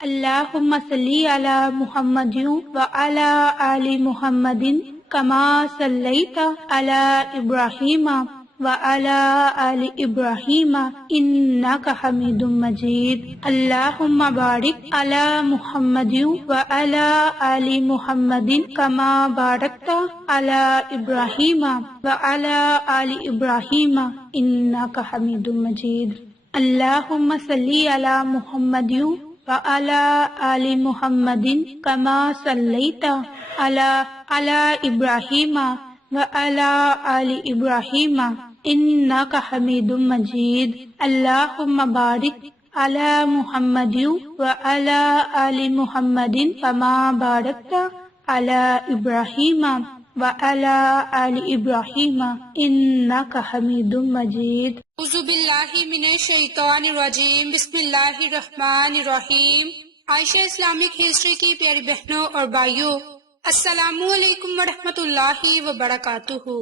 اللہم صلی علی محمد وعلی آل محمد کما صلیت علی ابراہیم وعلی آل ابراہیم انک حمید مجید۔ اللہم بارک علی محمد وعلی آل محمد کما بارکت علی ابراہیم وعلی آل ابراہیم انک حمید مجید۔ اللہم صلی علی محمد وعلی آل محمد کما صلیت علی ابراہیم وعلی آل ابراہیم انک حمید مجید۔ اللہم بارک علی محمد وعلی آل محمد کما بارکت علی ابراہیم وعلی آل ابراہیم انک حمید مجید۔ اعوذ باللہ من الشیطان الرجیم، بسم اللہ الرحمن الرحیم۔ عائشہ اسلامک ہسٹری کی پیاری بہنوں اور بھائیوں، السلام علیکم ورحمۃ اللہ وبرکاتہ۔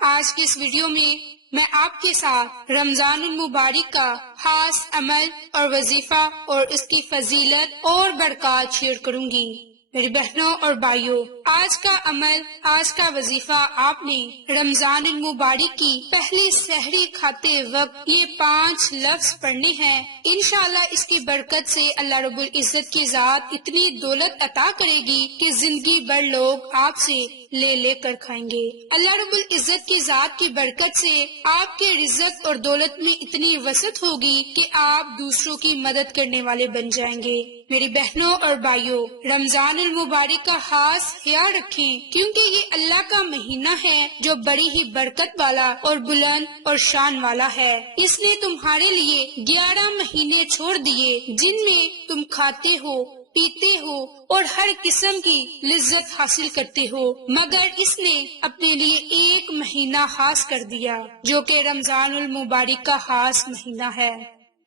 آج کی اس ویڈیو میں آپ کے ساتھ رمضان المبارک کا خاص عمل اور وظیفہ اور اس کی فضیلت اور برکات شیئر کروں گی۔ میری بہنوں اور بھائیوں، آج کا عمل، آج کا وظیفہ آپ نے رمضان المبارک کی پہلی سحری کھاتے وقت یہ 5 لفظ پڑھنے ہیں۔ انشاءاللہ اس کی برکت سے اللہ رب العزت کی ذات اتنی دولت عطا کرے گی کہ زندگی بھر لوگ آپ سے لے کر کھائیں گے۔ اللہ رب العزت کی ذات کی برکت سے آپ کے رزق اور دولت میں اتنی وسعت ہوگی کہ آپ دوسروں کی مدد کرنے والے بن جائیں گے۔ میری بہنوں اور بھائیوں، رمضان المبارک کا خاص خیال رکھیں، کیونکہ یہ اللہ کا مہینہ ہے جو بڑی ہی برکت والا اور بلند اور شان والا ہے۔ اس نے تمہارے لیے 11 مہینے چھوڑ دیے جن میں تم کھاتے ہو، پیتے ہو اور ہر قسم کی لذت حاصل کرتے ہو، مگر اس نے اپنے لیے 1 مہینہ خاص کر دیا جو کہ رمضان المبارک کا خاص مہینہ ہے۔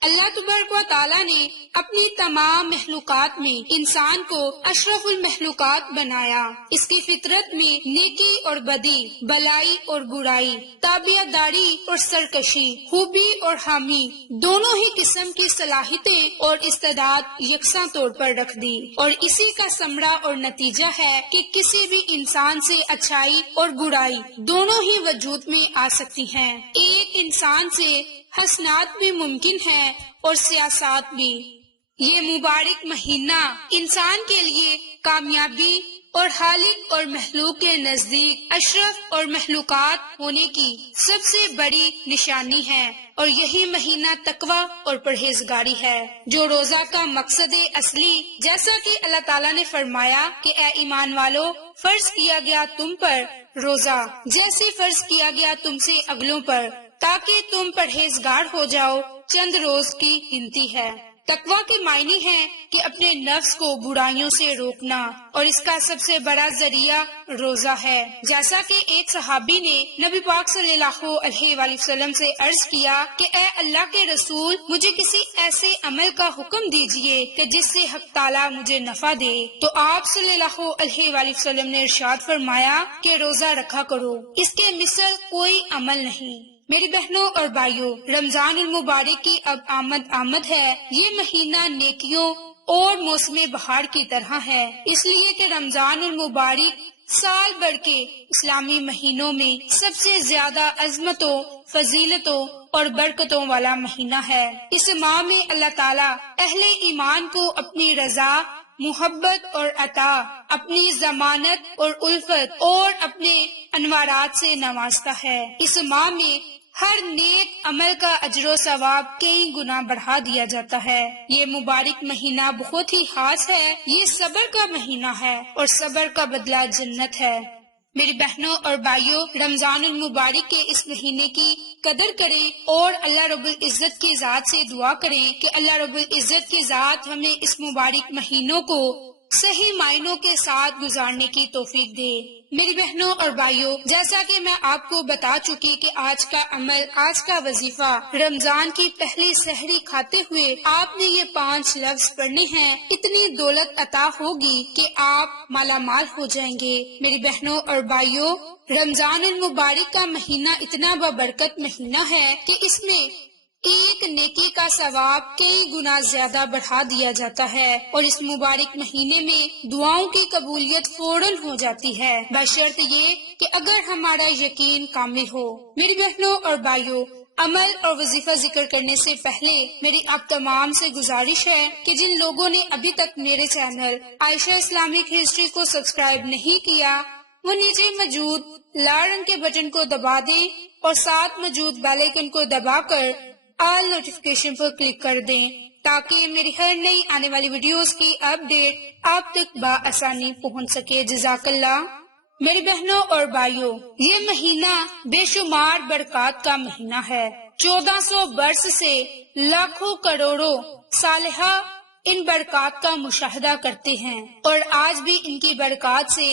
اللہ تبارک و تعالیٰ نے اپنی تمام مخلوقات میں انسان کو اشرف المخلوقات بنایا۔ اس کی فطرت میں نیکی اور بدی، بلائی اور برائی، تابعہ داری اور سرکشی، خوبی اور حامی، دونوں ہی قسم کی صلاحیتیں اور استعداد یکساں طور پر رکھ دی، اور اسی کا ثمرہ اور نتیجہ ہے کہ کسی بھی انسان سے اچھائی اور برائی دونوں ہی وجود میں آ سکتی ہیں۔ ایک انسان سے حسنات بھی ممکن ہے اور سیاسات بھی۔ یہ مبارک مہینہ انسان کے لیے کامیابی اور خالق اور مخلوق کے نزدیک اشرف اور مخلوقات ہونے کی سب سے بڑی نشانی ہے، اور یہی مہینہ تقوی اور پرہیزگاری ہے جو روزہ کا مقصد اصلی، جیسا کہ اللہ تعالیٰ نے فرمایا کہ اے ایمان والو، فرض کیا گیا تم پر روزہ جیسے فرض کیا گیا تم سے اگلوں پر، تاکہ تم پرہیزگار ہو جاؤ۔ چند روز کی گنتی ہے۔ تقوی کے معنی ہے کہ اپنے نفس کو برائیوں سے روکنا، اور اس کا سب سے بڑا ذریعہ روزہ ہے۔ جیسا کہ ایک صحابی نے نبی پاک صلی اللہ علیہ وآلہ وسلم سے عرض کیا کہ اے اللہ کے رسول، مجھے کسی ایسے عمل کا حکم دیجئے کہ جس سے حق تعالیٰ مجھے نفع دے، تو آپ صلی اللہ علیہ وآلہ وسلم نے ارشاد فرمایا کہ روزہ رکھا کرو، اس کے مثل کوئی عمل نہیں۔ میری بہنوں اور بھائیوں، رمضان المبارک کی اب آمد ہے۔ یہ مہینہ نیکیوں اور موسم بہار کی طرح ہے، اس لیے کہ رمضان المبارک سال بھر کے اسلامی مہینوں میں سب سے زیادہ عظمتوں، فضیلتوں اور برکتوں والا مہینہ ہے۔ اس ماہ میں اللہ تعالیٰ اہل ایمان کو اپنی رضا، محبت اور عطا، اپنی ضمانت اور الفت اور اپنے انوارات سے نوازتا ہے۔ اس ماہ میں ہر نیک عمل کا اجر و ثواب کئی گنا بڑھا دیا جاتا ہے۔ یہ مبارک مہینہ بہت ہی خاص ہے، یہ صبر کا مہینہ ہے اور صبر کا بدلہ جنت ہے۔ میری بہنوں اور بھائیوں، رمضان المبارک کے اس مہینے کی قدر کریں اور اللہ رب العزت کی ذات سے دعا کریں کہ اللہ رب العزت کی ذات ہمیں اس مبارک مہینوں کو صحیح معنوں کے ساتھ گزارنے کی توفیق دے۔ میری بہنوں اور بھائیوں، جیسا کہ میں آپ کو بتا چکی کہ آج کا عمل، آج کا وظیفہ، رمضان کی پہلی سحری کھاتے ہوئے آپ نے یہ 5 لفظ پڑھنے ہیں، اتنی دولت عطا ہوگی کہ آپ مالا مال ہو جائیں گے۔ میری بہنوں اور بھائیوں، رمضان المبارک کا مہینہ اتنا بابرکت مہینہ ہے کہ اس میں ایک نیکی کا ثواب کئی گنا زیادہ بڑھا دیا جاتا ہے، اور اس مبارک مہینے میں دعاؤں کی قبولیت فوراً ہو جاتی ہے، بشرط یہ کہ اگر ہمارا یقین کامل ہو۔ میری بہنوں اور بھائیوں، عمل اور وظیفہ ذکر کرنے سے پہلے میری آپ تمام سے گزارش ہے کہ جن لوگوں نے ابھی تک میرے چینل عائشہ اسلامک ہسٹری کو سبسکرائب نہیں کیا، وہ نیچے موجود لال رنگ کے بٹن کو دبا دیں اور ساتھ موجود بیل آئیکن کو دبا کر آل نوٹیفیکیشن پر کلک کر دیں تاکہ میری ہر نئی آنے والی ویڈیوز کی اپڈیٹ آپ تک بآسانی پہنچ سکے۔ جزاک اللہ۔ میری بہنوں اور بھائیوں، یہ مہینہ بے شمار برکات کا مہینہ ہے۔ 1400 برس سے لاکھوں کروڑوں صالحہ ان برکات کا مشاہدہ کرتے ہیں، اور آج بھی ان کی برکات سے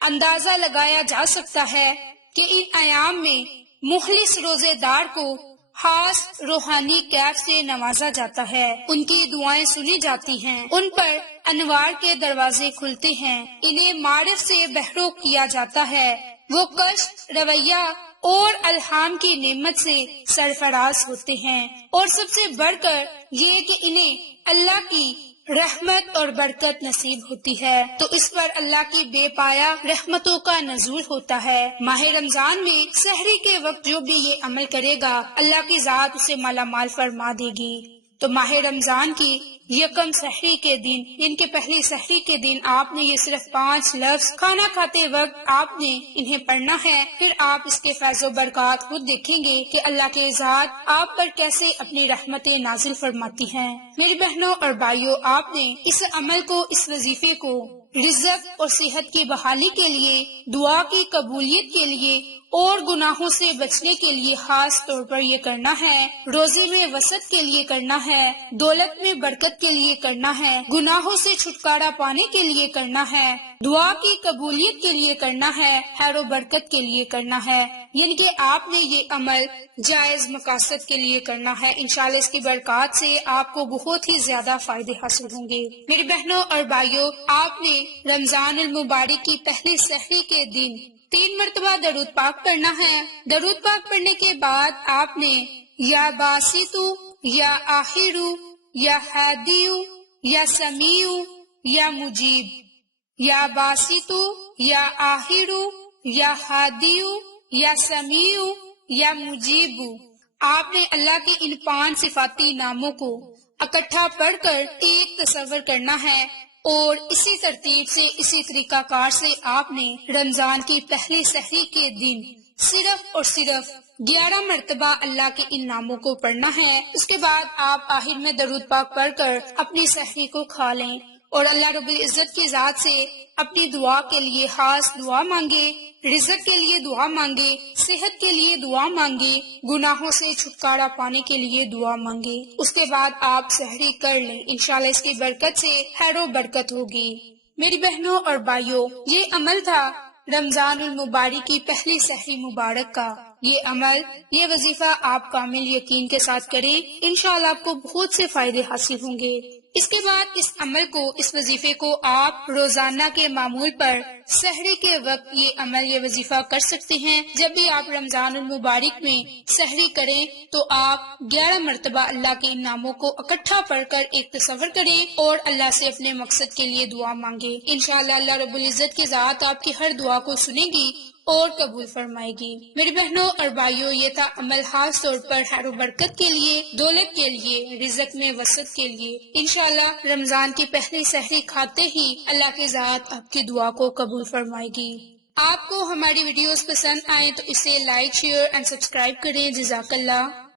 اندازہ لگایا جا سکتا ہے کہ ان ایام میں مخلص روزے دار کو خاص روحانی کیف سے نوازا جاتا ہے، ان کی دعائیں سنی جاتی ہیں، ان پر انوار کے دروازے کھلتے ہیں، انہیں معرف سے بہرو کیا جاتا ہے، وہ کشف، رویہ اور الہام کی نعمت سے سرفراز ہوتے ہیں، اور سب سے بڑھ کر یہ کہ انہیں اللہ کی رحمت اور برکت نصیب ہوتی ہے، تو اس پر اللہ کی بے پایا رحمتوں کا نزول ہوتا ہے۔ ماہ رمضان میں سحری کے وقت جو بھی یہ عمل کرے گا، اللہ کی ذات اسے مالا مال فرما دے گی۔ تو ماہ رمضان کی یکم سحری کے دن، ان کے پہلی سحری کے دن آپ نے یہ صرف 5 لفظ کھانا کھاتے وقت آپ نے انہیں پڑھنا ہے، پھر آپ اس کے فیض و برکات خود دیکھیں گے کہ اللہ کے ذات آپ پر کیسے اپنی رحمتیں نازل فرماتی ہیں۔ میری بہنوں اور بھائیوں، آپ نے اس عمل کو، اس وظیفے کو رزق اور صحت کی بحالی کے لیے، دعا کی قبولیت کے لیے اور گناہوں سے بچنے کے لیے خاص طور پر یہ کرنا ہے، روزے میں وسعت کے لیے کرنا ہے، دولت میں برکت کے لیے کرنا ہے، گناہوں سے چھٹکارا پانے کے لیے کرنا ہے، دعا کی قبولیت کے لیے کرنا ہے، خیر و برکت کے لیے کرنا ہے، یعنی کہ آپ نے یہ عمل جائز مقاصد کے لیے کرنا ہے۔ انشاءاللہ اس کی برکات سے آپ کو بہت ہی زیادہ فائدے حاصل ہوں گے۔ میری بہنوں اور بھائیوں، آپ نے رمضان المبارک کی پہلی سحری کے دن 3 مرتبہ درود پاک پڑھنا ہے۔ درود پاک پڑھنے کے بعد آپ نے یا باسطو، یا آخرو، یا ہادیو، یا سمیع، یا مجیب، یا باسطو، یا آخرو، یا ہادیو، یا سمیع، یا مجیب، آپ نے اللہ کے ان 5 صفاتی ناموں کو اکٹھا پڑھ کر ایک تصور کرنا ہے، اور اسی ترتیب سے، اسی طریقہ کار سے آپ نے رمضان کی پہلی سحری کے دن صرف اور صرف 11 مرتبہ اللہ کے ان ناموں کو پڑھنا ہے۔ اس کے بعد آپ آخر میں درود پاک پڑھ کر اپنی سحری کو کھا لیں، اور اللہ رب العزت کی ذات سے اپنی دعا کے لیے خاص دعا مانگے، رزق کے لیے دعا مانگے، صحت کے لیے دعا مانگے، گناہوں سے چھٹکارا پانے کے لیے دعا مانگے۔ اس کے بعد آپ سحری کر لیں، انشاءاللہ اس کی برکت سے خیر و برکت ہوگی۔ میری بہنوں اور بھائیوں، یہ عمل تھا رمضان المبارک کی پہلی سحری مبارک کا۔ یہ عمل، یہ وظیفہ آپ کامل یقین کے ساتھ کریں، انشاءاللہ آپ کو بہت سے فائدے حاصل ہوں گے۔ اس کے بعد اس عمل کو، اس وظیفے کو آپ روزانہ کے معمول پر سحری کے وقت یہ عمل، یہ وظیفہ کر سکتے ہیں۔ جب بھی آپ رمضان المبارک میں سحری کریں تو آپ 11 مرتبہ اللہ کے ان ناموں کو اکٹھا پڑھ کر ایک تصور کریں اور اللہ سے اپنے مقصد کے لیے دعا مانگیں۔ انشاءاللہ اللہ رب العزت کی ذات آپ کی ہر دعا کو سنے گی اور قبول فرمائے گی۔ میری بہنوں اور بھائیوں، یہ تھا عمل خاص طور پر خیر و برکت کے لیے، دولت کے لیے، رزق میں وسعت کے لیے۔ انشاءاللہ رمضان کی پہلی سحری کھاتے ہی اللہ کی ذات آپ کی دعا کو قبول فرمائے گی۔ آپ کو ہماری ویڈیوز پسند آئیں تو اسے لائک، شیئر اینڈ سبسکرائب کریں۔ جزاک اللہ۔